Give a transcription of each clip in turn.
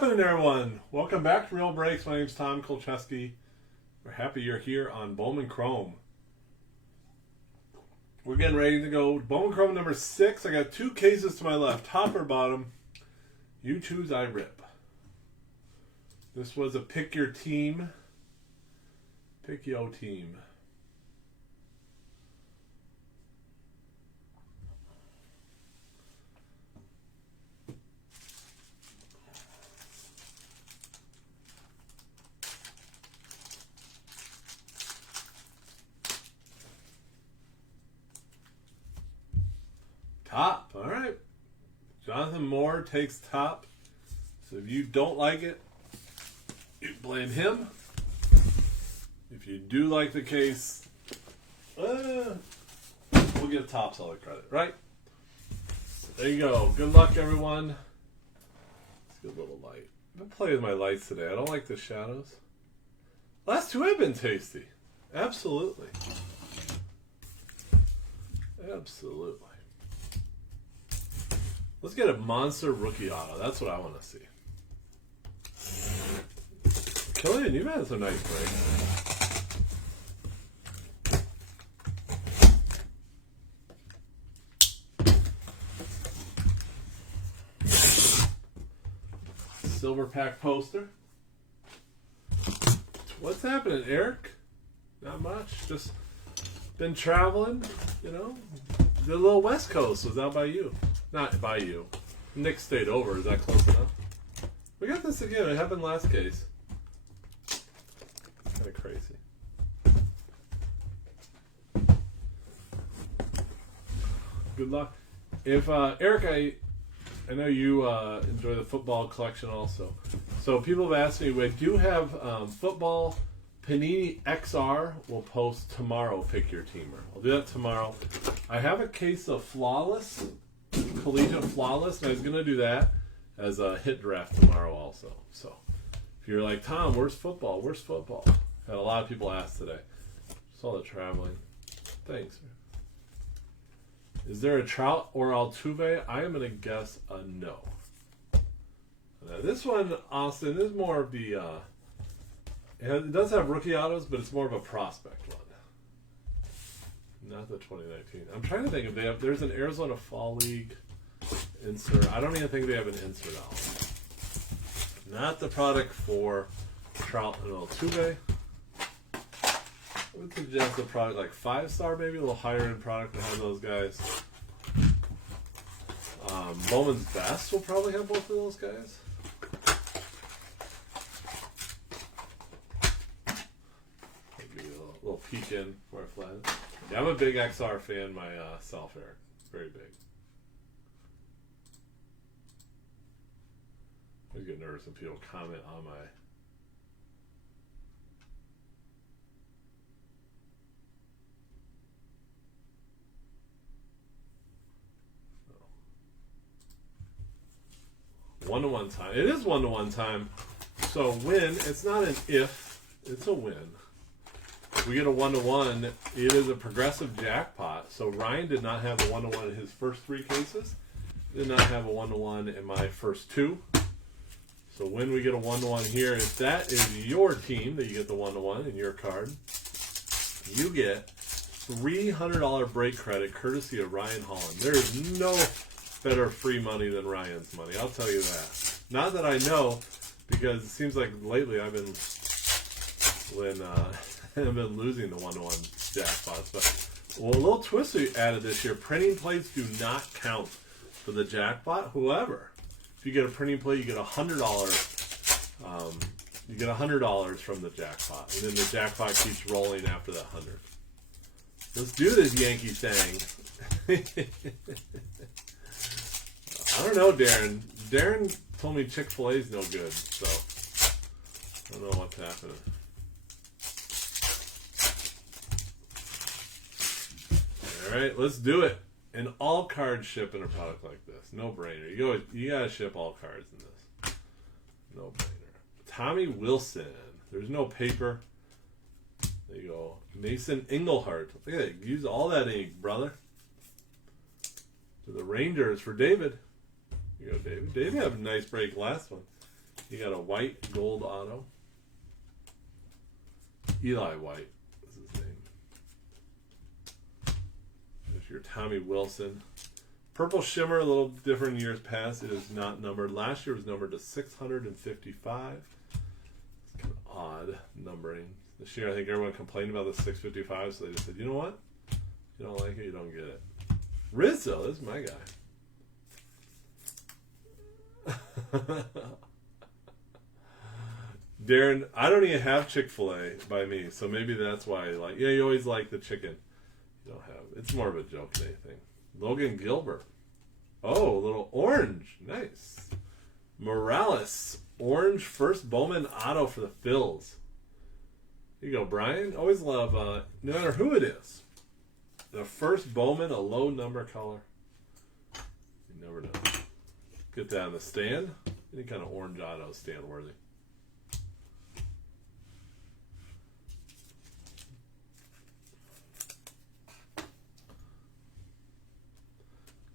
happening, everyone? Welcome back to Real Breaks. My name's Tom Kolcheski. We're happy you're here on Bowman Chrome. We're getting ready to go. Bowman Chrome number 6. I got 2 cases to my left, top or bottom. You choose, I rip. This was a pick your team. Pick your team. Top, all right. Jonathan Moore takes top. So if you don't like it, you blame him. If you do like the case, we'll give tops all the credit, right? There you go. Good luck, everyone. Let's get a little light. I'm going to play with my lights today. I don't like the shadows. Last 2 have been tasty. Absolutely. Absolutely. Let's get a monster rookie auto. That's what I want to see. Killian, you've had some nice breaks. Silver pack poster. What's happening, Eric? Not much. Just been traveling, you know. The little West Coast was out by you. Not by you. Nick stayed over. Is that close enough? We got this again. It happened last case. Kind of crazy. Good luck. If Eric, I know you enjoy the football collection also. So people have asked me. We do have football Panini XR. We'll post tomorrow. Pick your teamer. I'll do that tomorrow. I have a case of Flawless. Collegiate Flawless, and I was going to do that as a hit draft tomorrow also. So, if you're like, Tom, where's football? Where's football? Had a lot of people ask today. Saw the traveling. Thanks. Is there a Trout or Altuve? I am going to guess a no. Now, this one, Austin, is more of the... it does have rookie autos, but it's more of a prospect one. Not the 2019. I'm trying to think if they have. There's an Arizona Fall League insert. I don't even think they have an insert out. Not the product for Trout and Altuve. I would suggest a product like 5-star, maybe a little higher end product to have those guys. Bowman's Best will probably have both of those guys. Maybe a little peek in where it flies. Yeah, I'm a big XR fan myself, Eric. Very big. I always get nervous when people comment on my... One-to-one time. It is one-to-one time. So win, it's not an if, it's a win. We get a 1-to-1. It is a progressive jackpot. So Ryan did not have a 1-to-1 in his first 3 cases. Did not have a 1-to-1 in my first 2. So when we get a 1-to-1 here, if that is your team that you get the 1-to-1 in your card, you get $300 break credit courtesy of Ryan Holland. There is no better free money than Ryan's money. I'll tell you that. Not that I know, because it seems like lately I've been losing the 1-to-1 jackpots. But a little twist we added this year. Printing plates do not count for the jackpot. However, if you get a printing plate, you get $100. You get $100 from the jackpot, and then the jackpot keeps rolling after that 100. Let's do this, Yankee thing. I don't know, Darren. Darren told me Chick-fil-A's no good, so I don't know what's happening. All right, let's do it. And all cards ship in a product like this. No brainer. You gotta ship all cards in this. No brainer. Tommy Wilson. There's no paper. There you go. Mason Engelhardt. Look at that. Use all that ink, brother. To the Rangers for David. Here you go, David. David had a nice break last one. You got a white gold auto. Eli White is his name. There's your Tommy Wilson. Purple Shimmer, a little different in years past. It is not numbered. Last year was numbered to 655. It's kind of odd numbering. This year I think everyone complained about the 655, so they just said, you know what? If you don't like it, you don't get it. Rizzo, this is my guy. Darren, I don't even have Chick-fil-A by me, so maybe that's why you always like the chicken. You don't have it's more of a joke than anything. Logan Gilbert. Oh, a little orange. Nice. Morales. Orange first Bowman auto for the Phils. Here you go, Brian. Always love, no matter who it is, the first Bowman, a low number color. You never know. Get that on the stand. Any kind of orange auto, stand worthy.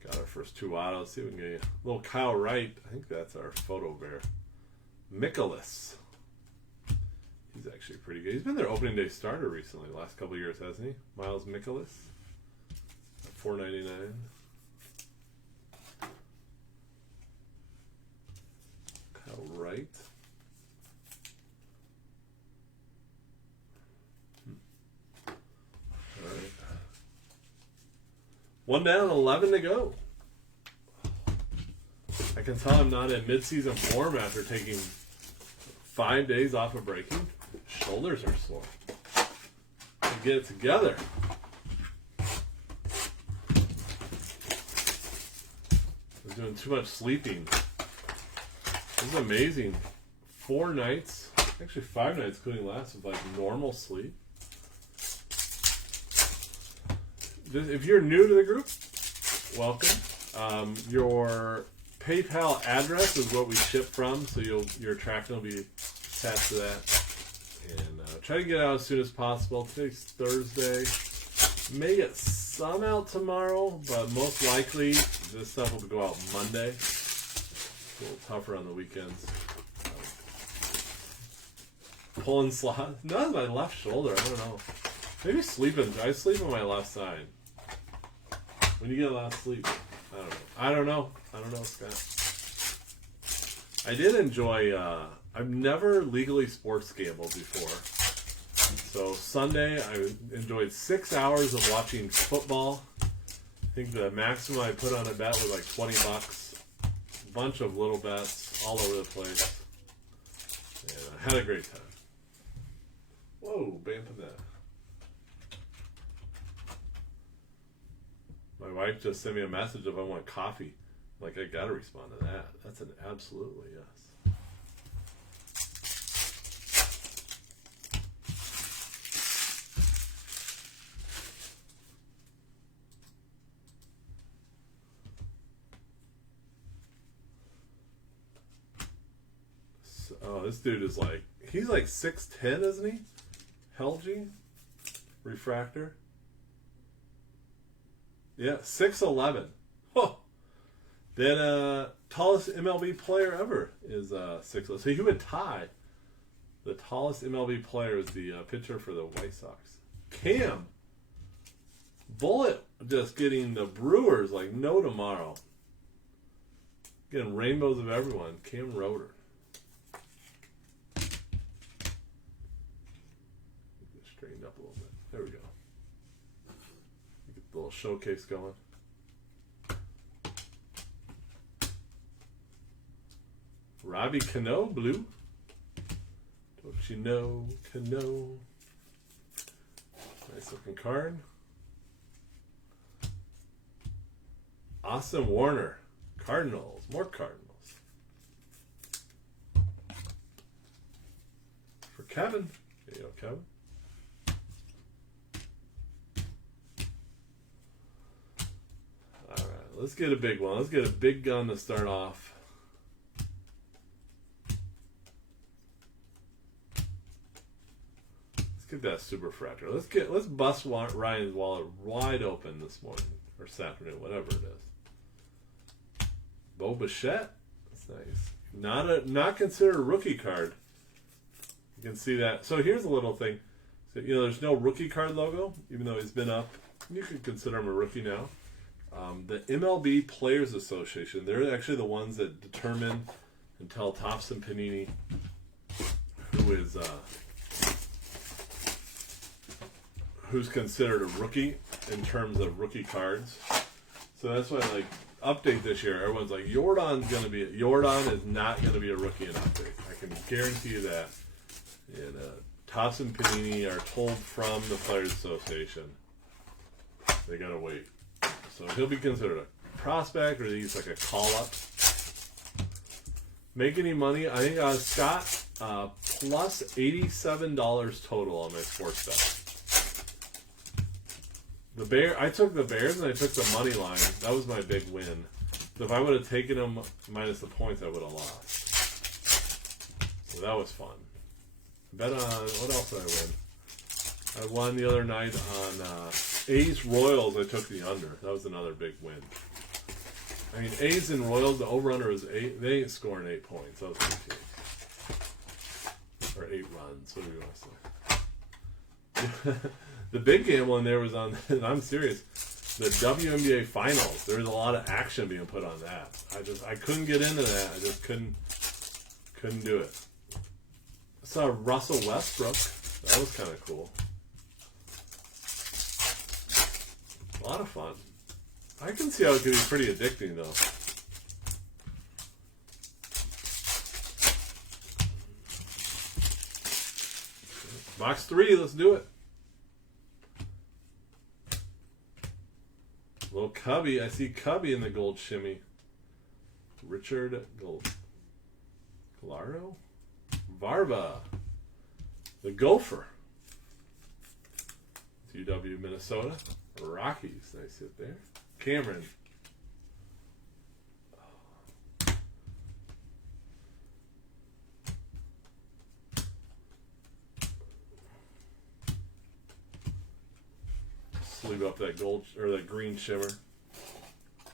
Got our first two autos. See if we can get you. Little Kyle Wright. I think that's our photo bear. Mikolas. He's actually pretty good. He's been their opening day starter recently, the last couple of years, hasn't he? Miles Mikolas. $4.99. Kyle Wright. All right. One down, 11 to go. I can tell I'm not in midseason form after taking 5 days off of breaking. Shoulders are sore. Get it together. I was doing too much sleeping. This is amazing. 4 nights, actually 5 nights, including last, of like normal sleep. If you're new to the group, welcome. Your PayPal address is what we ship from, so your tracking will be attached to that. And try to get out as soon as possible. Today's Thursday. May get some out tomorrow, but most likely this stuff will go out Monday. It's a little tougher on the weekends. Pulling slot. No, my left shoulder. I don't know. Maybe sleeping. I sleep on my left side. When you get a lot of sleep, I don't know, Scott. I did enjoy. I've never legally sports gambled before. So Sunday, I enjoyed 6 hours of watching football. I think the maximum I put on a bet was like $20. A bunch of little bets all over the place. And I had a great time. Whoa, bamping that. My wife just sent me a message if I want coffee. Like, I gotta respond to that. That's an absolutely yes. Oh, this dude is like, he's like 6'10", isn't he? Helgi? Refractor? Yeah, 6'11". Oh, then tallest MLB player ever is 6'11". So he would tie. The tallest MLB player is the pitcher for the White Sox. Cam. Bullet just getting the Brewers like no tomorrow. Getting rainbows of everyone. Cam Roeder. Straightened up a little bit. There we go. Get the little showcase going. Robbie Cano, blue. Don't you know, Cano? Nice looking card. Austin Warner, Cardinals, more Cardinals. For Kevin. There you go, Kevin. All right, let's get a big one. Let's get a big gun to start off. Let's get that super fractor. Let's bust Ryan's wallet wide open this morning or this afternoon, whatever it is. Bo Bichette, that's nice. Not considered a rookie card. You can see that. So here's a little thing. So, there's no rookie card logo, even though he's been up. You could consider him a rookie now. The MLB Players Association, they're actually the ones that determine and tell Topps and Panini who's considered a rookie in terms of rookie cards. So that's why, update this year, everyone's like, Jordan is not going to be a rookie in update. I can guarantee you that. And Topps and Panini are told from the Players Association they got to wait. So he'll be considered a prospect, or he's like a call-up. Make any money? I think Scott, plus $87 total on my sports bet. I took the Bears and I took the money line. That was my big win. So if I would have taken them minus the points, I would have lost. So that was fun. Bet on, what else did I win? I won the other night on A's Royals. I took the under. That was another big win. I mean, A's and Royals, the over-under was 8. They ain't scoring 8 points. That was 15. Or 8 runs. What do you want to say? The big gamble in there was on, and I'm serious, the WNBA Finals. There was a lot of action being put on that. I couldn't get into that. I just couldn't do it. I saw Russell Westbrook. That was kind of cool. A lot of fun. I can see how it could be pretty addicting, though. Box 3, let's do it. Little Cubby. I see Cubby in the gold shimmy. Richard Gallardo? Varba. The Gopher. UW Minnesota. Rockies. Nice hit there. Cameron. Sleeve up that gold or that green shimmer.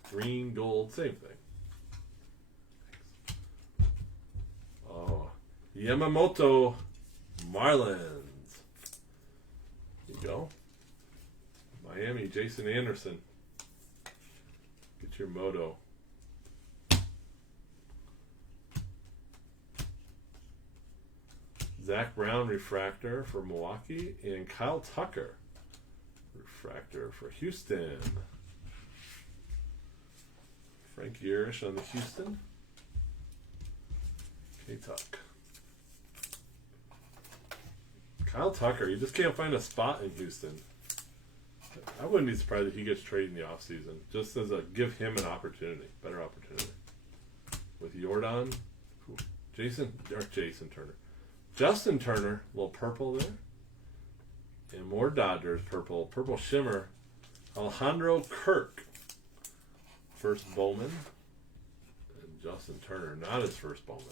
Green, gold, same thing. Oh, Yamamoto Marlins. There you go. Miami, Jason Anderson. Get your moto. Zach Brown refractor for Milwaukee, and Kyle Tucker refractor for Houston. Frank Yerish on the Houston. K-Tuck. Kyle Tucker, you just can't find a spot in Houston. I wouldn't be surprised if he gets traded in the offseason, just as a give him an opportunity, better opportunity. With Jordan, Jason Turner. Justin Turner, a little purple there. And more Dodgers purple. Purple shimmer. Alejandro Kirk. First Bowman. And Justin Turner, not his first Bowman.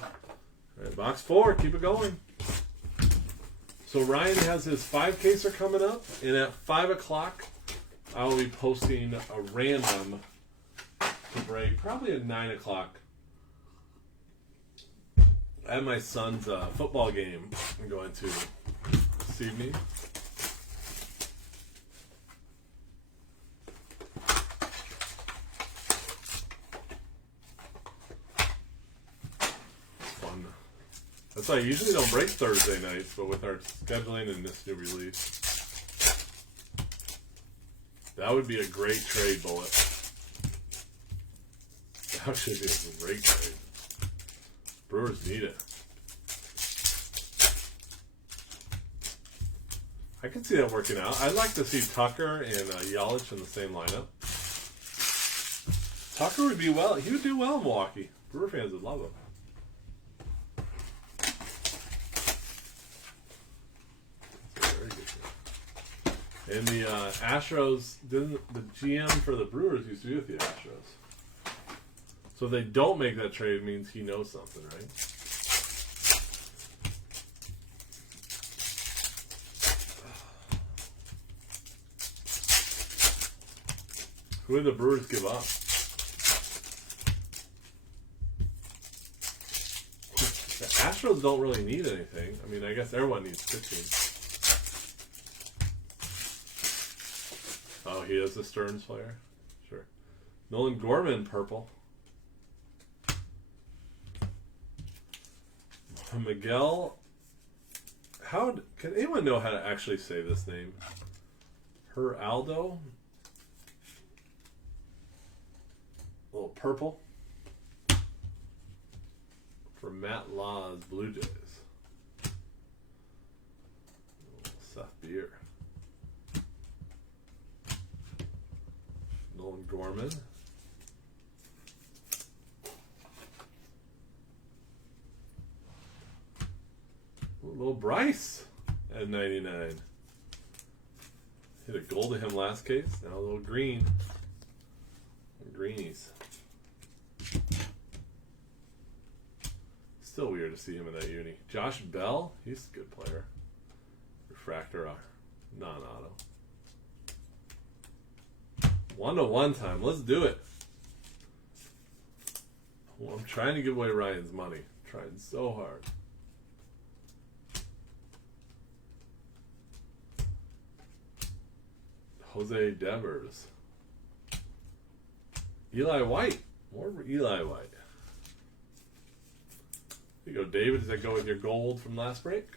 All right, box 4, keep it going. So Ryan has his 5-caser coming up, and at 5 o'clock, I will be posting a random to break, probably at 9 o'clock. I have my son's football game I'm going to this evening. Fun. That's why I usually don't break Thursday nights, but with our scheduling and this new release, that would be a great trade, Bullet. That should be a great trade. Brewers need it. I can see that working out. I'd like to see Tucker and Yelich in the same lineup. Tucker would be well. He would do well in Milwaukee. Brewer fans would love him. Very good. And the Astros, didn't the GM for the Brewers used to be with the Astros? So if they don't make that trade, it means he knows something, right? Who did the Brewers give up? The Astros don't really need anything. I mean, I guess everyone needs pitching. Oh, he is a Stearns player? Sure. Nolan Gorman, purple. Miguel. Can anyone know how to actually say this name? Geraldo? A little purple. For Matt Law's Blue Jays. Seth Beer. Nolan Gorman. Little Bryce at 99. Hit a goal to him last case. Now a little green. Greenies. Still weird to see him in that uni. Josh Bell, he's a good player. Refractor, non-auto. 1-to-1 time. Let's do it. Well, I'm trying to give away Ryan's money. Trying so hard. Jose Devers. Eli White. More Eli White. There you go, David. Does that go with your gold from last break?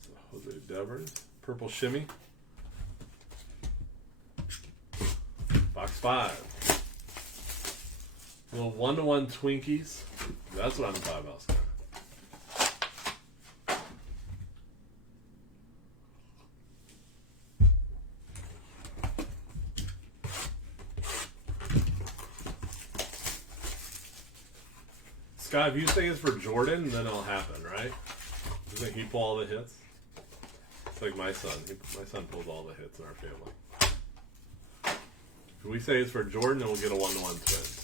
So Jose Devers. Purple shimmy. Box 5. Little 1-to-1 Twinkies. That's what I'm talking about, Scott. Scott, if you say it's for Jordan, then it'll happen, right? Doesn't he pull all the hits? It's like my son. My son pulls all the hits in our family. If we say it's for Jordan, then we'll get a 1-to-1 Twins.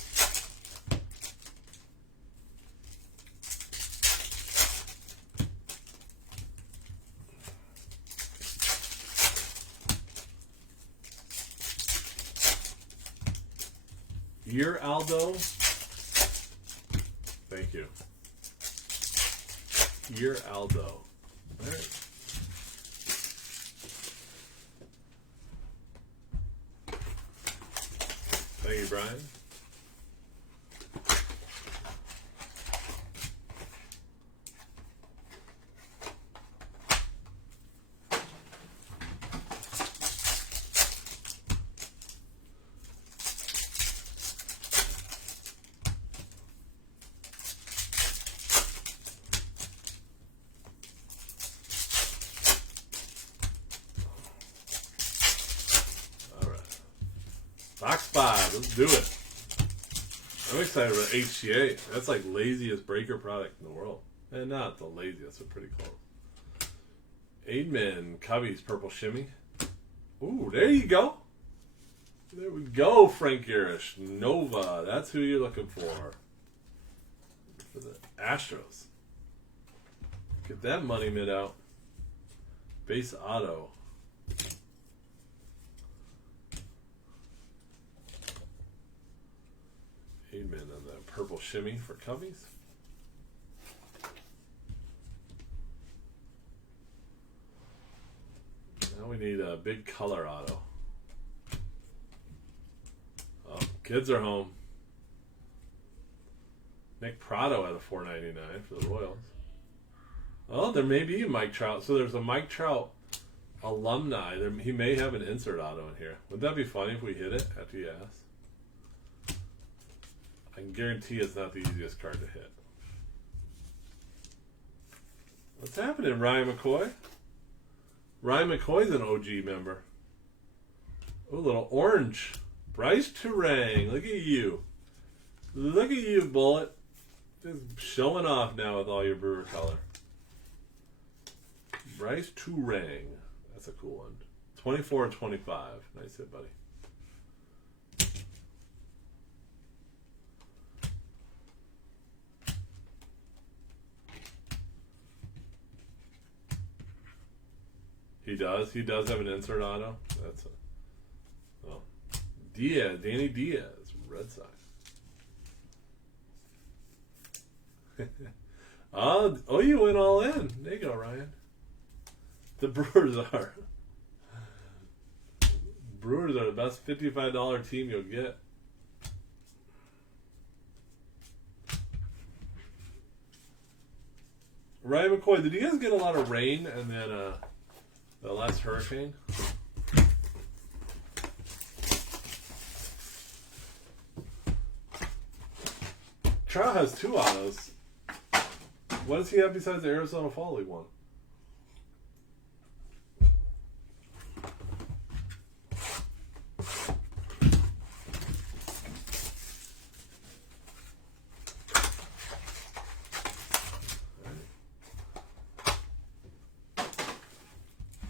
Geraldo. Thank you. Geraldo. All right. Thank you, Brian. Box 5, let's do it. I'm excited about HCA. That's like laziest breaker product in the world. And not the laziest, but pretty close. Aidman, Cubbies, purple shimmy. Ooh, there you go. There we go, Frank Garish. Nova, that's who you're looking for. For the Astros. Get that money mid out. Base auto. Amen on that purple shimmy for Cubbies. Now we need a big color auto. Oh, kids are home. Nick Prado at a $4.99 for the Royals. Oh, there may be a Mike Trout. So there's a Mike Trout alumni. He may have an insert auto in here. Would that be funny if we hit it after you ask? I can guarantee it's not the easiest card to hit. What's happening, Ryan McCoy? Ryan McCoy's an OG member. Oh, a little orange. Bryce Turang. Look at you. Look at you, Bullet. Just showing off now with all your Brewer color. Bryce Turang. That's a cool one. 24-25. Nice hit, buddy. He does. He does have an insert auto. That's a. Oh, Diaz, Danny Diaz, Red Sox. Oh, you went all in. There you go, Ryan. The Brewers are the best $55 team you'll get. Ryan McCoy, did you guys get a lot of rain and then the last hurricane? Trout has 2 autos. What does he have besides the Arizona Fall League one?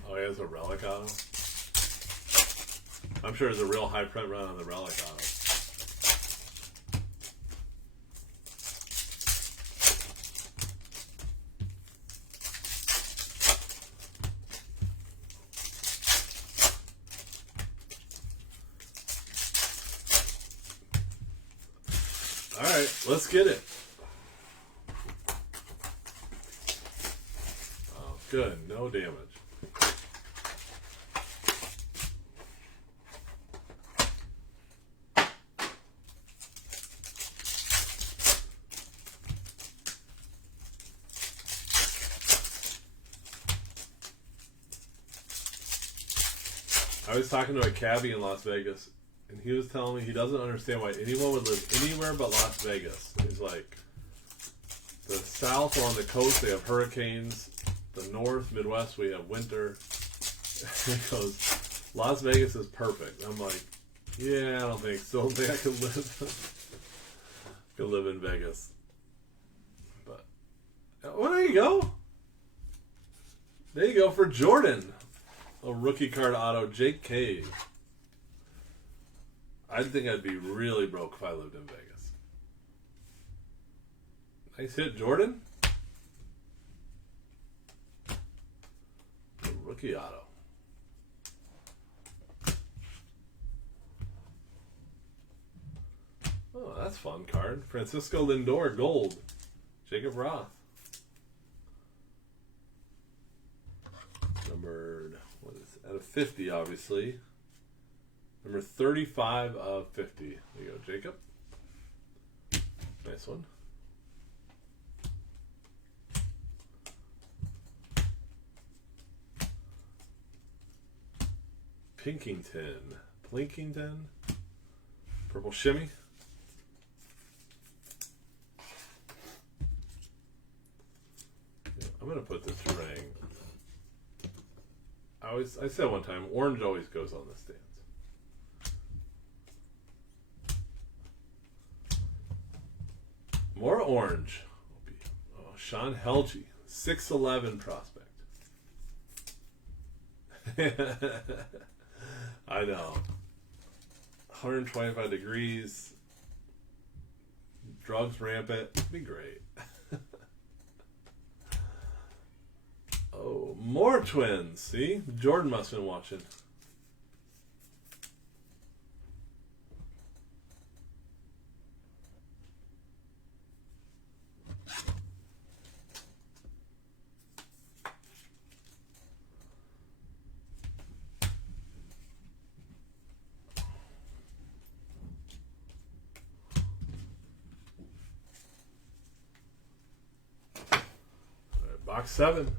Oh, he has a relic auto? I'm sure there's a real high print run on the relic auto. Alright, let's get it. Oh, good. No damage. I was talking to a cabbie in Las Vegas, and he was telling me he doesn't understand why anyone would live anywhere but Las Vegas. He's like, the South or on the coast, they have hurricanes. The North, Midwest, we have winter. He goes, Las Vegas is perfect. I'm like, yeah, I don't think so. I don't think I could live in Vegas. But, well, there you go. There you go for Jordan. A rookie card auto, Jake Cave. I think I'd be really broke if I lived in Vegas. Nice hit, Jordan. A rookie auto. Oh, that's a fun card. Francisco Lindor, gold. Jacob Roth. Numbered, what is it? Out of 50, obviously. Number 35 of 50. There you go, Jacob. Nice one. Plinkington. Purple shimmy. Yeah, I'm going to put the Terang. I said one time, orange always goes on the stands. More orange. Oh, Sean Helge, 6'11" prospect. I know. 125 degrees. Drugs rampant. It'd be great. Oh, more Twins. See? Jordan must have been watching. All right, box 7.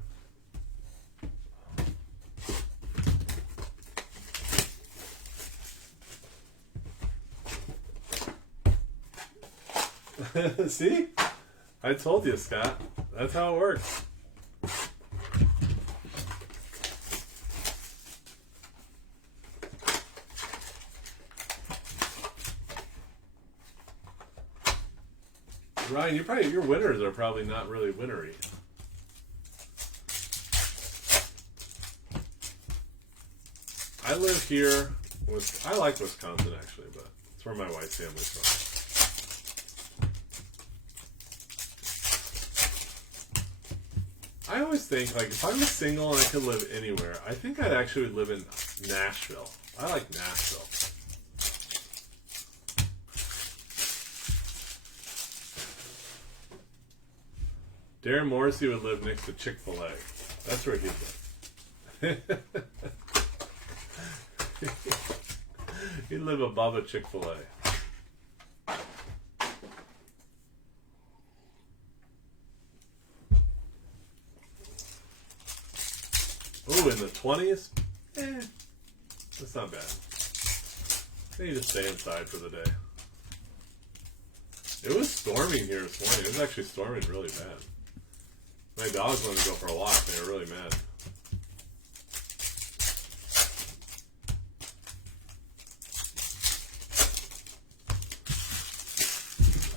See? I told you, Scott. That's how it works. Ryan, your winners are probably not really winnery. I live here. I like Wisconsin actually, but it's where my wife's family's from. I always think, like, if I was single and I could live anywhere, I think I'd actually live in Nashville. I like Nashville. Darren Morrissey would live next to Chick-fil-A. That's where he'd live. He'd live above a Chick-fil-A. Oh, in the 20s? That's not bad. I need to stay inside for the day. It was storming here this morning. It was actually storming really bad. My dogs wanted to go for a walk. They were really mad.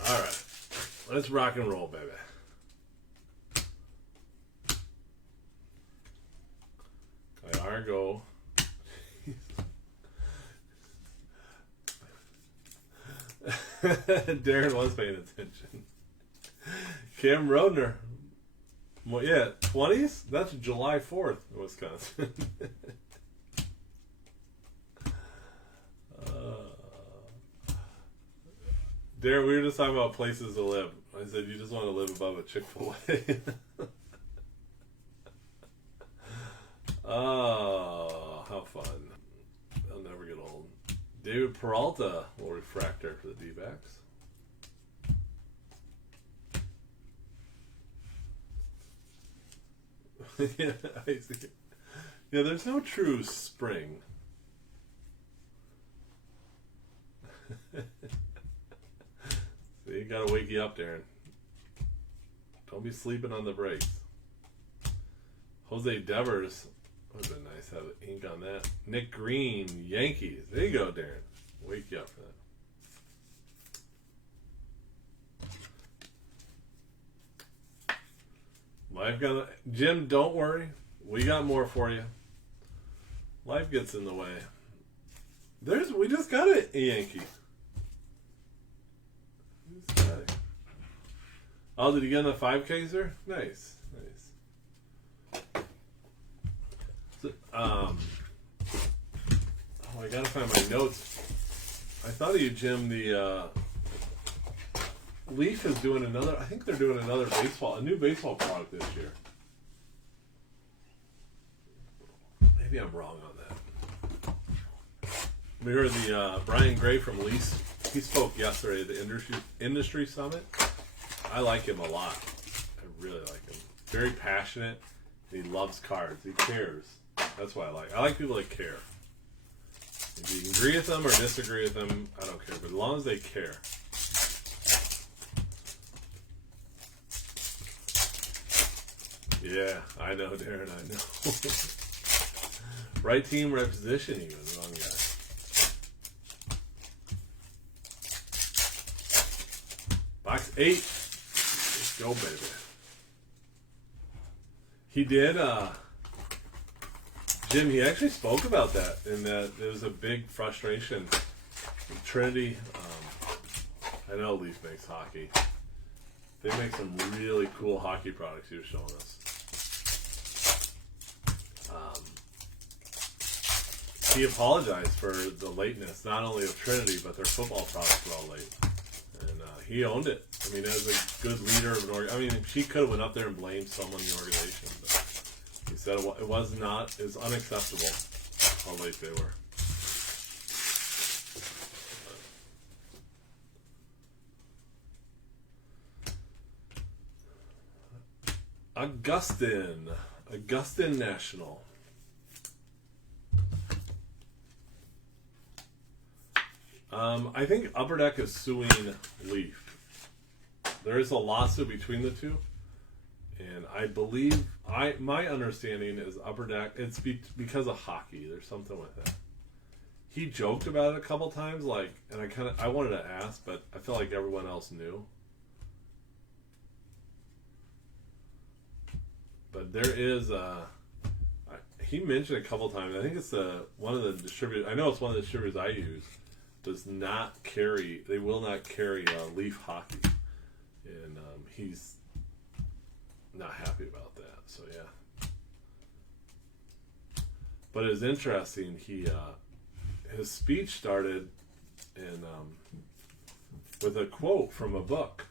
All right. Let's rock and roll, baby. Go. Darren was paying attention. Cam Rodner. Well, yeah, 20s? That's July 4th in Wisconsin. Darren, we were just talking about places to live. I said, you just want to live above a Chick-fil-A. Oh, how fun. They'll never get old. David Peralta will refractor for the D-backs. Yeah, I see. Yeah, there's no true spring. See, gotta wake you up, Darren. Don't be sleeping on the brakes. Jose Devers. Would have been nice to have ink on that. Nick Green, Yankees. There you go, Darren. Wake you up for that. Life got Jim, don't worry. We got more for you. Life gets in the way. We just got a Yankee. Oh, did he get in the 5Ks? Nice. I gotta find my notes. I thought of you, Jim. The Leaf is doing another. I think they're doing a new baseball product this year. Maybe I'm wrong on that. We heard the Brian Gray from Leaf. He spoke yesterday at the industry summit. I like him a lot. I really like him. Very passionate. He loves cards. He cares. That's why I like. I like people that care. If you can agree with them or disagree with them, I don't care. But as long as they care. Yeah, I know, Darren. I know. Right team, right position. Even wrong guy. Box 8. Let's go, baby. He did. Jim, he actually spoke about that, and that there was a big frustration. Trinity, I know Leaf makes hockey. They make some really cool hockey products he was showing us. He apologized for the lateness, not only of Trinity, but their football products were all late. And he owned it. I mean, as a good leader of an organization, I mean, she could have went up there and blamed someone in the organization, but he said it was unacceptable how late they were. Augustin National. I think Upper Deck is suing Leaf. There is a lawsuit between the two, and I believe my understanding is Upper Deck. It's because of hockey. There's something with that. He joked about it a couple times, and I wanted to ask, but I felt like everyone else knew. But there is he mentioned a couple times. I think it's one of the distributors. I know it's one of the distributors I use. Does not carry. They will not carry Leaf hockey, and he's not happy about that. So yeah. But it was interesting. His speech started with a quote from a book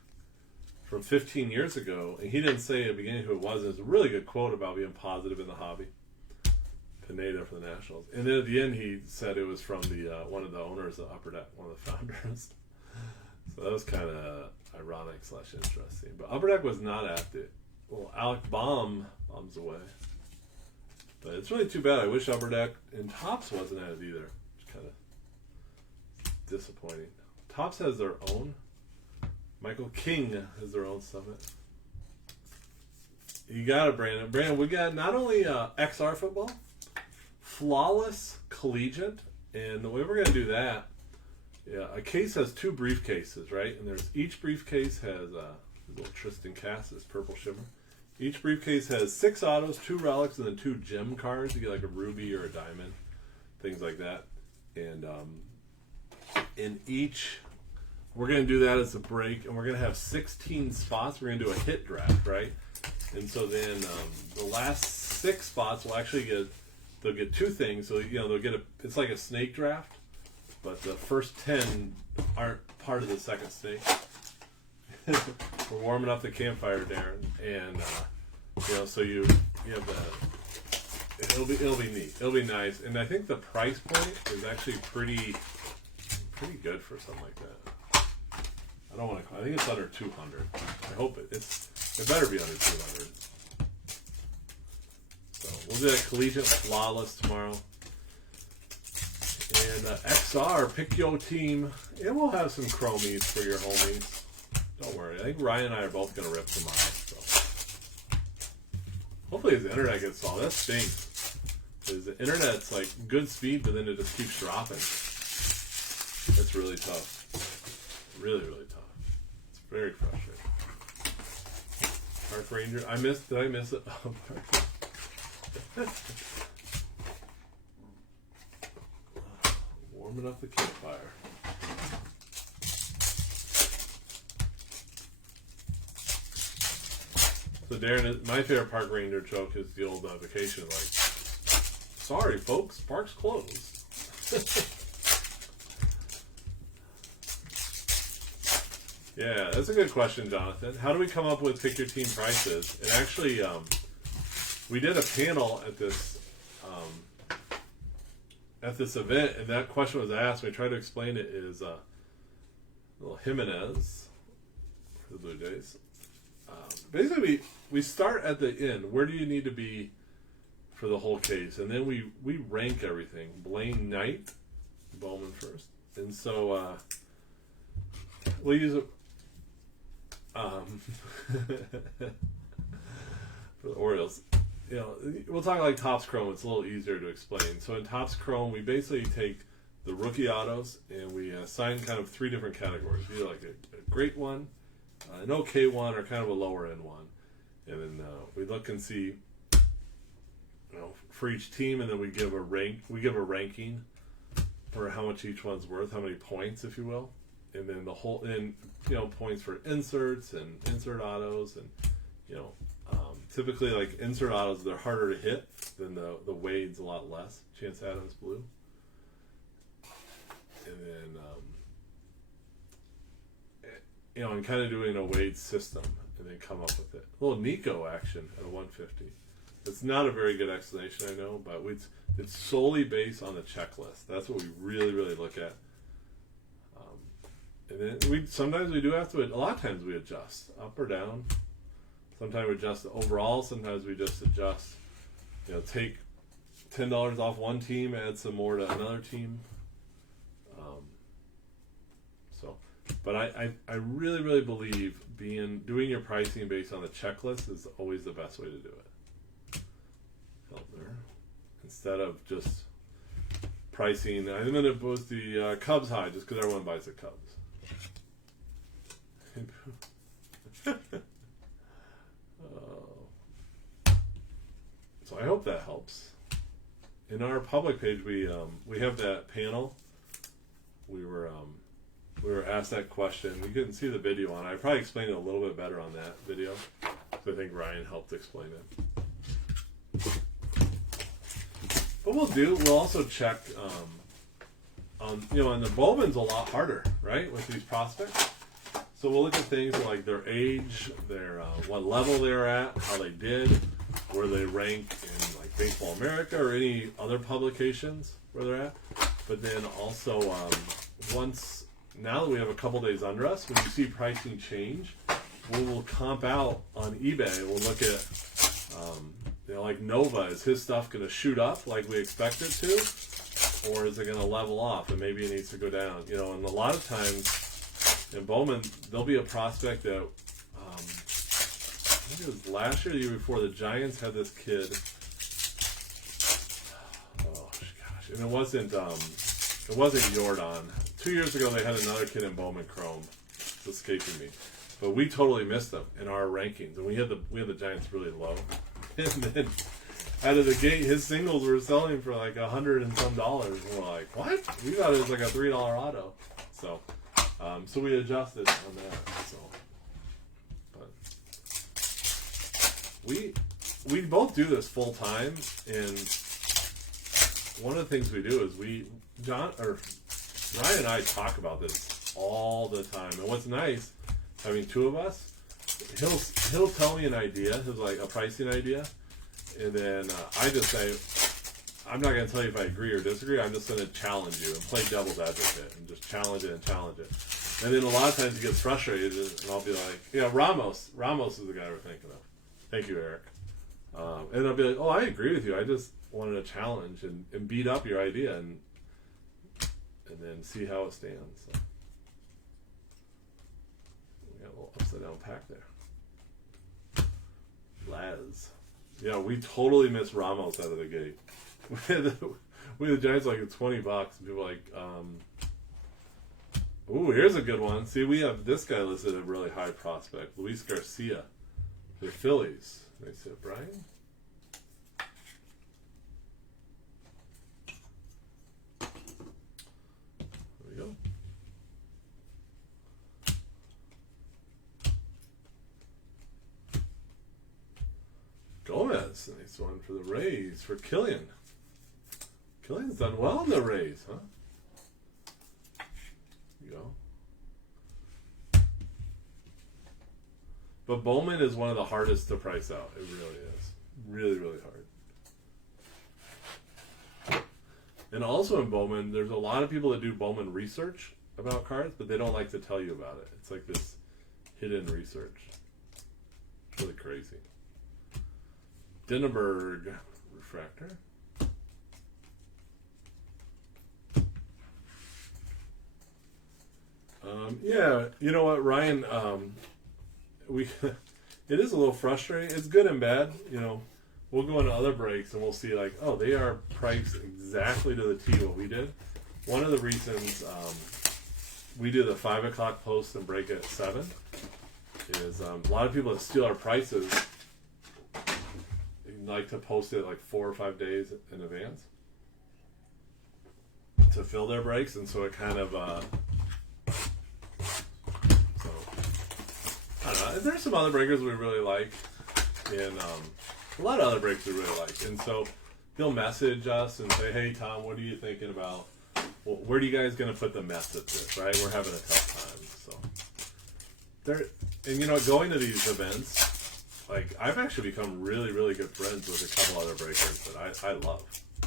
from 15 years ago, and he didn't say at the beginning who it was. It was a really good quote about being positive in the hobby. Pineda for the Nationals, and then at the end he said it was from the one of the owners of Upper Deck, one of the founders. So that was kind of ironic / interesting. But Upper Deck was not at the Alec bombs away. But it's really too bad. I wish Upper Deck and Topps wasn't at it either. It's kind of disappointing. Topps has their own. Michael King has their own summit. You got it, Brandon. Brandon, we got not only XR football, flawless collegiate, and the way we're going to do that, a case has 2 briefcases, right? And there's each briefcase has a little Tristan Cass, this purple shimmer. Each briefcase has 6 autos, 2 relics, and then 2 gem cards. You get like a ruby or a diamond, things like that. And in each, we're going to do that as a break, and we're going to have 16 spots. We're going to do a hit draft, right? And so then the last 6 spots will actually they'll get 2 things. So they'll get it's like a snake draft, but the first 10 aren't part of the second snake. We're warming up the campfire, Darren, and so you have it'll be neat. It'll be nice, and I think the price point is actually pretty good for something like that. I don't want to. I think it's under 200. I hope it better be under 200. So we'll do that collegiate flawless tomorrow. And XR, pick your team, and we'll have some chromies for your homies. Don't worry. I think Ryan and I are both going to rip tomorrow. So hopefully his internet gets solved. That stinks. Because the internet's like good speed, but then it just keeps dropping. That's really tough. Really, really tough. It's very frustrating. Park Ranger. Did I miss it? Oh, warming up the campfire. So Darren, my favorite Park Ranger joke is the old vacation, like, sorry folks, park's closed. Yeah, that's a good question, Jonathan. How do we come up with pick your team prices? And actually, we did a panel at this event, and that question was asked. We tried to explain it. Is little Jimenez for the Blue Jays. Basically, we start at the end. Where do you need to be for the whole case? And then we rank everything. Blaine Knight, Bowman first. And so we'll use it for the Orioles. We'll talk like Topps Chrome. It's a little easier to explain. So in Topps Chrome, we basically take the rookie autos and we assign kind of 3 different categories. Either like a great one, an okay one, or kind of a lower end one. And then we look and see, for each team, and then we give a ranking for how much each one's worth, how many points, if you will. And then points for inserts and insert autos, and typically like insert autos, they're harder to hit than the Wade's a lot less. Chance Adams blue, and then and kind of doing a Wade system, and then come up with it. A little Nico action at a 150. It's not a very good explanation, I know, but it's solely based on the checklist. That's what we really, really look at. And then sometimes we do have to. A lot of times we adjust up or down. Sometimes we adjust the overall. Sometimes we just adjust. Take $10 off one team, add some more to another team. But I really, really believe doing your pricing based on the checklist is always the best way to do it. Helpner, instead of just pricing. I'm going to boost the Cubs high just because everyone buys the Cubs. So I hope that helps. In our public page, we have that panel. We were asked that question. You couldn't see the video on it. I probably explained it a little bit better on that video. I think Ryan helped explain it. But we'll also check on, and the Bowman's a lot harder, right, with these prospects. So we'll look at things like their age, their what level they're at, how they did, where they rank in like Baseball America or any other publications where they're at. But then also now that we have a couple days under us, when you see pricing change, we'll comp out on eBay. We'll look at like Nova, is his stuff going to shoot up like we expect it to, or is it going to level off and maybe it needs to go down? And a lot of times in Bowman, there'll be a prospect that I think it was last year, the year before, the Giants had this kid. Oh gosh, and it wasn't Jordan. 2 years ago, they had another kid in Bowman Chrome. It's escaping me, but we totally missed them in our rankings, and we had the Giants really low. And then out of the gate, his singles were selling for like $100 and some. And we're like, what? We thought it was like a $3 auto. So we adjusted on that. So, but we both do this full time, and one of the things we do is Ryan and I talk about this all the time. And what's nice, having two of us, he'll tell me an idea, like a pricing idea, and then I just say, I'm not going to tell you if I agree or disagree. I'm just going to challenge you and play devil's advocate and just challenge it. And then a lot of times he gets frustrated, and I'll be like, yeah, Ramos is the guy we're thinking of. Thank you, Eric. And I'll be like, oh, I agree with you. I just wanted to challenge and beat up your idea and then see how it stands. So we got a little upside down pack there. Laz. Yeah, we totally missed Ramos out of the gate. We had the Giants like at $20, and people were like, ooh, here's a good one. See, we have this guy listed a really high prospect, Luis Garcia, the Phillies. They said, Brian? There we go. Gomez, nice one for the Rays, for Killian. Killian's done well in the Rays, huh? There you go. But Bowman is one of the hardest to price out. It really is. Really, really hard. And also in Bowman, there's a lot of people that do Bowman research about cards, but they don't like to tell you about it. It's like this hidden research. It's really crazy. Dinneberg Refractor. Yeah, you know what, Ryan? It is a little frustrating. It's good and bad. We'll go into other breaks and we'll see like, oh, they are priced exactly to the T what we did. One of the reasons we do the 5 o'clock post and break at 7 is a lot of people that steal our prices like to post it like 4 or 5 days in advance to fill their breaks, and so it kind of so I don't know. There's some other breakers we really like, and a lot of other breaks we really like, and so they'll message us and say, hey Tom, what are you thinking about? Well, where are you guys going to put the mess at this, right? We're having a tough time. So going to these events, like, I've actually become really, really good friends with a couple other breakers that I love.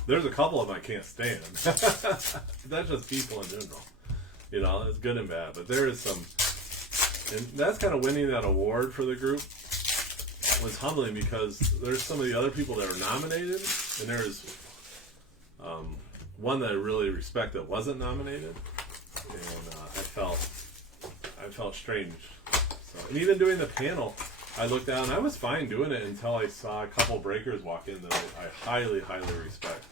There's a couple of them I can't stand. That's just people in general. It's good and bad. But there is some... And that's kind of winning that award for the group was humbling, because there's some of the other people that are nominated, and there's one that I really respect that wasn't nominated. And I felt strange. So, and even doing the panel... I looked down, and I was fine doing it until I saw a couple breakers walk in that I highly, highly respect.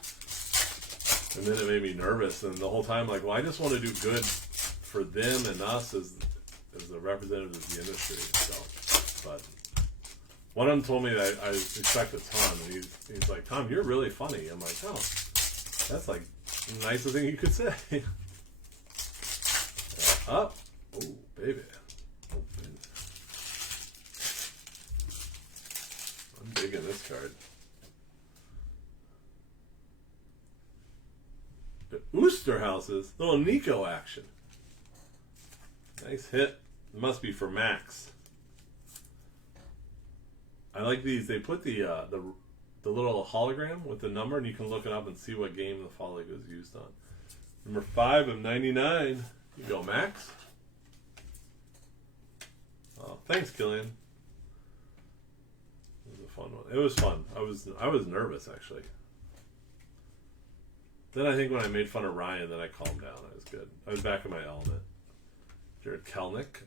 And then it made me nervous, and the whole time, like, well, I just want to do good for them and us as the representatives of the industry. So, but one of them told me that I respect a ton, and he's like, Tom, you're really funny. I'm like, oh, that's like the nicest thing you could say. Oh, baby. booster houses. Little Nico action. Nice hit. It must be for Max. I like these. They put the little hologram with the number, and you can look it up and see what game the folly was used on. Number 5 of 99. You go, Max. Oh, thanks, Killian. It was a fun one. It was fun. I was nervous, actually. Then I think when I made fun of Ryan, then I calmed down. I was good. I was back in my element. Jared Kelnick,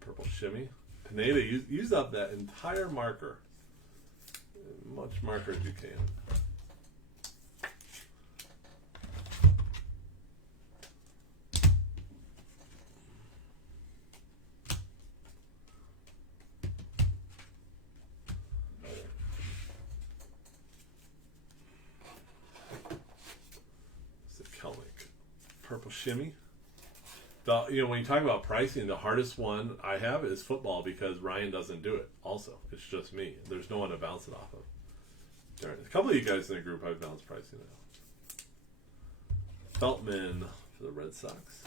purple shimmy. Pineda, use up that entire marker. As much marker as you can. Purple shimmy. When you talk about pricing, the hardest one I have is football because Ryan doesn't do it. Also, it's just me. There's no one to bounce it off of. Darn. A couple of you guys in the group I've bounced pricing out. Feltman for the Red Sox.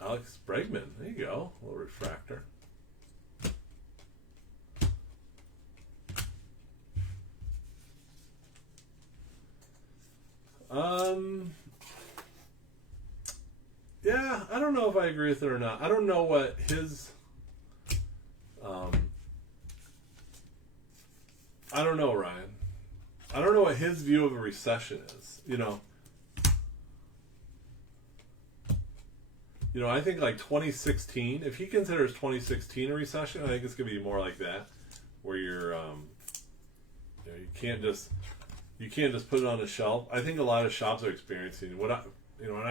Alex Bregman. There you go. A little refractor. Yeah, I don't know if I agree with it or not. I don't know what his, I don't know, Ryan. I don't know what his view of a recession is. I think like 2016, if he considers 2016 a recession, I think it's going to be more like that, where you're, you can't just put it on a shelf. I think a lot of shops are experiencing and I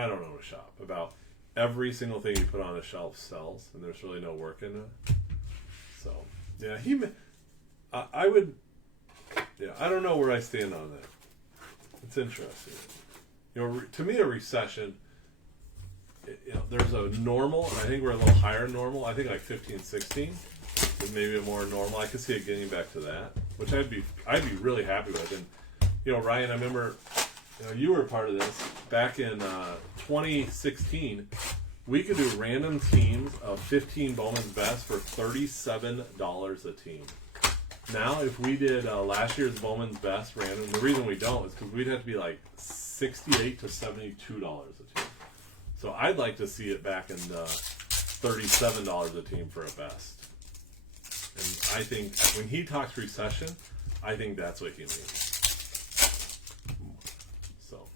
don't know a shop about every single thing you put on a shelf sells, and there's really no work in it. So yeah, I would. Yeah, I don't know where I stand on that. It's interesting. To me, a recession. There's a normal, and I think we're a little higher normal. I think like 15, 16 is maybe a more normal. I could see it getting back to that, which I'd be really happy with. And Ryan, I remember, you were a part of this back in 2016. We could do random teams of 15 Bowman's Best for $37 a team. Now, if we did last year's Bowman's Best random, the reason we don't is because we'd have to be like $68 to $72 a team. So I'd like to see it back in $37 a team for a best. And I think when he talks recession, I think that's what he means. So,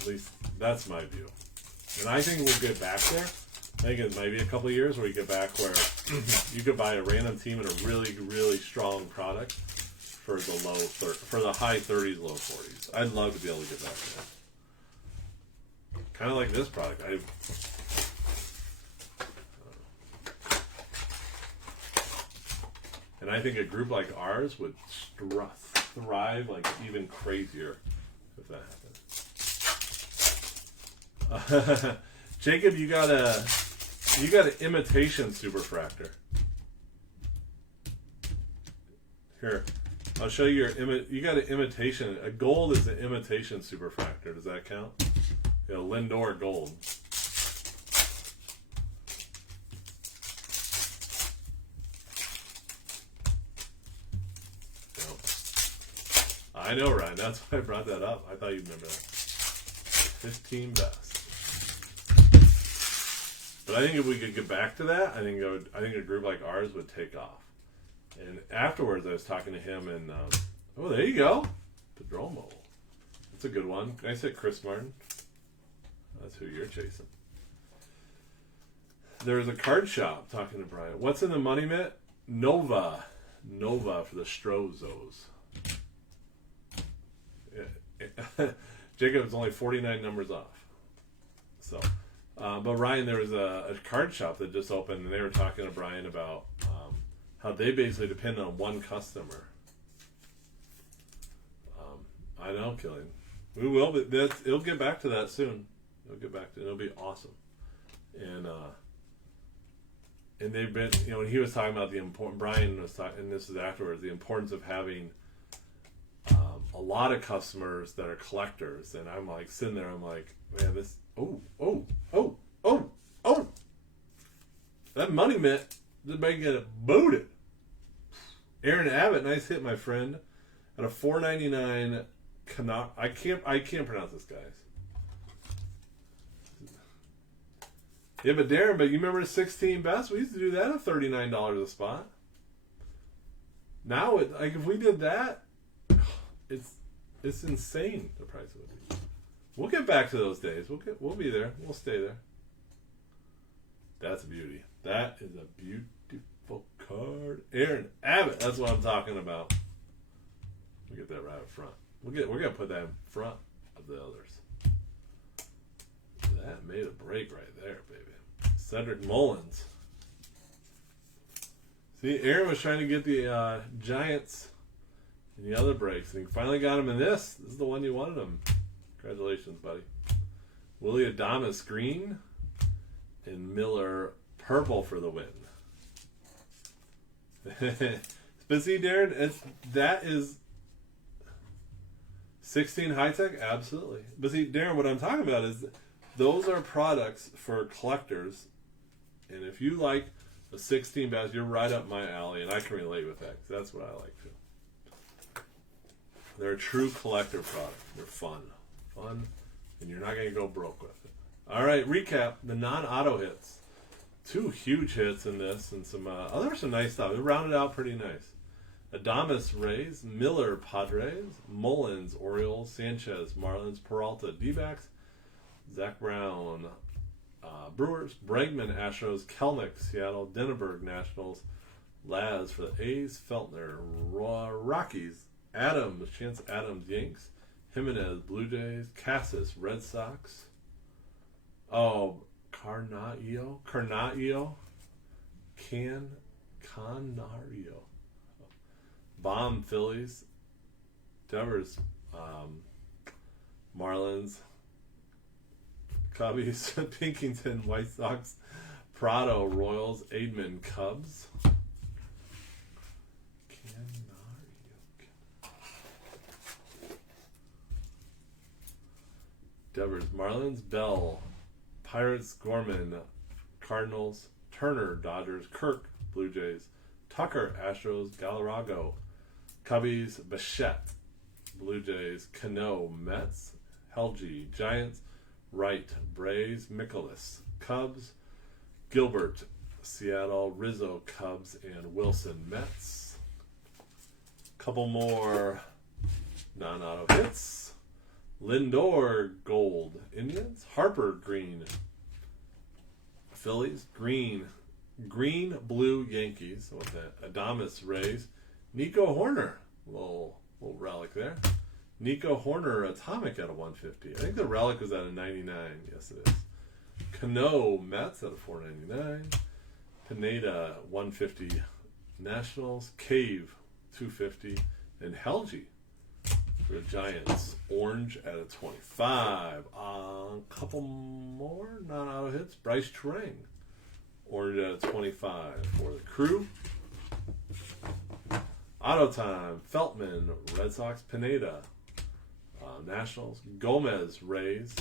at least that's my view. And I think we'll get back there. I think it might be a couple of years where we get back where you could buy a random team and a really, really strong product for the high 30s, low 40s. I'd love to be able to get back there. Kind of like this product. And I think a group like ours would thrive like even crazier if that happened. Jacob, you got an imitation superfractor. Here, I'll show you you got an imitation. A gold is an imitation superfractor. Does that count? Lindor gold. I know, Ryan. That's why I brought that up. I thought you'd remember that. 15 best. But I think if we could get back to that, I think a group like ours would take off. And afterwards, I was talking to him, and there you go, Perdomo. That's a good one. Can I say Chris Martin? That's who you're chasing. There's a card shop talking to Brian. What's in the money, Mitt? Nova for the Strozos. Jacob is only 49 numbers off. So, but Ryan, there was a card shop that just opened, and they were talking to Brian about how they basically depend on one customer. I know, Killian. We will, but it'll get back to that soon. It'll be awesome. And they've been, when he was talking about the important, Brian was talking, and this is afterwards, the importance of having a lot of customers that are collectors, and I'm like sitting there, I'm like, man, this, oh, that money Mitt just might get it booted. Aaron Abbott, nice hit, my friend. At a $4.99 I can't pronounce this, guys. Yeah, but Darren, you remember 16 best? We used to do that at $39 a spot. Now, like if we did that, it's insane the price would be. We'll get back to those days. We'll be there. We'll stay there. That's a beauty. That is a beautiful card. Aaron Abbott, that's what I'm talking about. We'll get that right up front. We're gonna put that in front of the others. That made a break right there, baby. Cedric Mullins. See, Aaron was trying to get the Giants in the other breaks, and he finally got him in this. This is the one you wanted him. Congratulations, buddy. Willie Adames green and Miller purple for the win. But see, Darren, that is 16 high tech, absolutely. But see, Darren, what I'm talking about is those are products for collectors, and if you like a 16 bass, you're right up my alley, and I can relate with that because that's what I like too. They're a true collector product. They're fun, and you're not going to go broke with it. All right, recap the non-auto hits. 2 huge hits in this, and some nice stuff. It rounded out pretty nice. Adames Rays, Miller Padres, Mullins Orioles, Sanchez Marlins, Peralta D-backs, Zach Brown Brewers, Bregman Astros, Kelnick Seattle, Denneberg Nationals, Laz for the A's, Feltner Rockies, Adams Chance Adams Yanks, Jimenez Blue Jays, Cassis Red Sox. Oh, Canario, Bomb Phillies, Devers, Marlins, Cubbies, Pinkerton White Sox, Prado Royals, Aidman Cubs. Devers Marlins, Bell Pirates, Gorman Cardinals, Turner Dodgers, Kirk Blue Jays, Tucker Astros, Galarrago Cubbies, Bichette Blue Jays, Cano Mets, Helgi Giants, Wright Braves, Mikolas Cubs, Gilbert Seattle, Rizzo Cubs, and Wilson Mets. Couple more non-auto hits. Lindor Gold Indians, Harper Green Phillies, Green Blue Yankees. So what's that? Adames Rays, Nico Horner, little relic there. Nico Horner Atomic at a 150. I think the relic was at a 99. Yes, it is. Cano Mets at a 499. Pineda 150 Nationals. Cave 250. And Helgi for the Giants. Orange at a 25. A couple more non-auto hits. Bryce Terang. Orange at a 25 for the Crew. Auto Time. Feltman Red Sox. Pineda Nationals. Gomez Rays.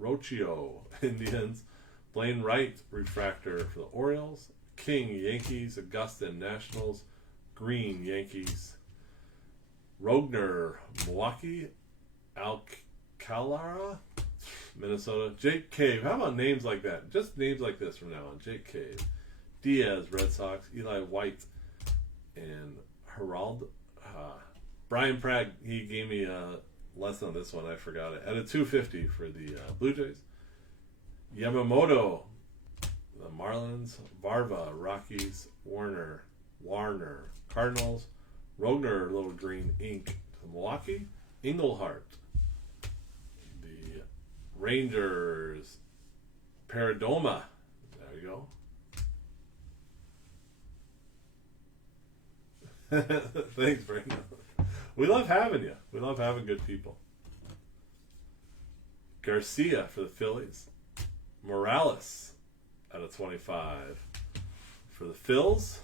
Rocchio Indians. Blaine Wright Refractor for the Orioles. King Yankees. Augustin Nationals. Green Yankees. Rogner Milwaukee. Alcala Minnesota. Jake Cave. How about names like that? Just names like this from now on. Jake Cave. Diaz Red Sox. Eli White and Geraldo. Brian Pratt, he gave me a lesson on this one. I forgot it. At a 250 for the Blue Jays. Yamamoto, the Marlins. Varva, Rockies. Warner, Cardinals. Rogner, Little Green Ink to Milwaukee. Englehart, the Rangers. Perdomo. There you go. Thanks, Brandon. We love having you. We love having good people. Garcia for the Phillies. Morales at a 25 for the Phils.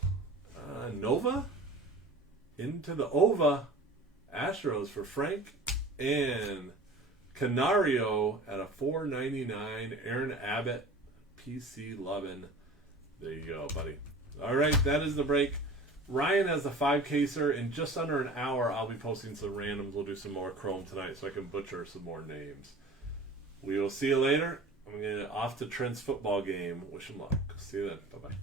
Nova into the Ova. Astros for Frank. And Canario at a $4.99. Aaron Abbott, PC Lovin. There you go, buddy. All right, that is the break. Ryan has the 5-caser. In just under an hour, I'll be posting some randoms. We'll do some more Chrome tonight so I can butcher some more names. We will see you later. I'm going to off to Trent's football game. Wish him luck. See you then. Bye-bye.